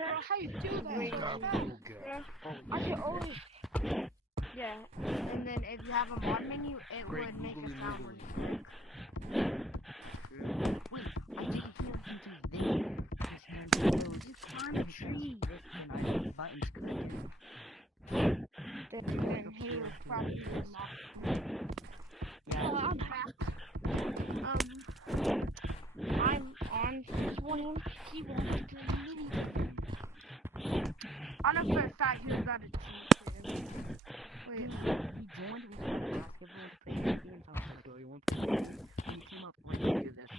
Bro, how you do that? Wait, I can always... Yeah, and then if you have a mod menu, it would make a sound when you click. Wait, I didn't hear something there. You climb a tree. And I hit buttons clicking. Then he was probably not. Yeah, I'm back. I'm on his one. He wanted to leave. I know for a fact he was about to cheat. Wait, he joined with the basketball to play this game, so I was like, oh, you want to play this? And he came up like to do this.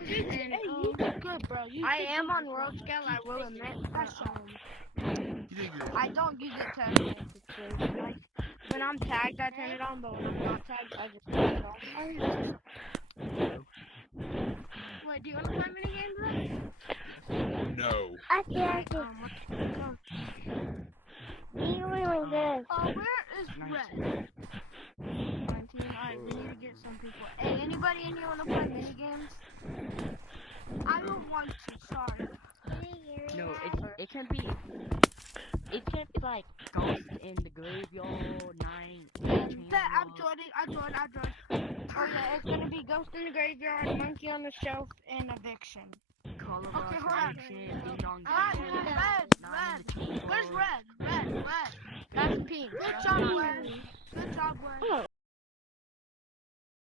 And, you did good, bro. I am on World Scale, I will admit. I don't use it to advance it. Like, when I'm tagged, I turn it on, but when I'm not tagged, I just turn it off. Wait, do you want to play minigames then? No. I can't. Where is Red? 19. Alright, we need to get some people. Hey, anybody in here want to play minigames? I don't want to, sorry. No, it can be like Ghost in the Graveyard, I joined. Oh yeah, it's gonna be Ghost in the Graveyard, Monkey on the Shelf, and Eviction. Okay, hold on. Red. Where's Red? Red. That's pink. Good job, Red.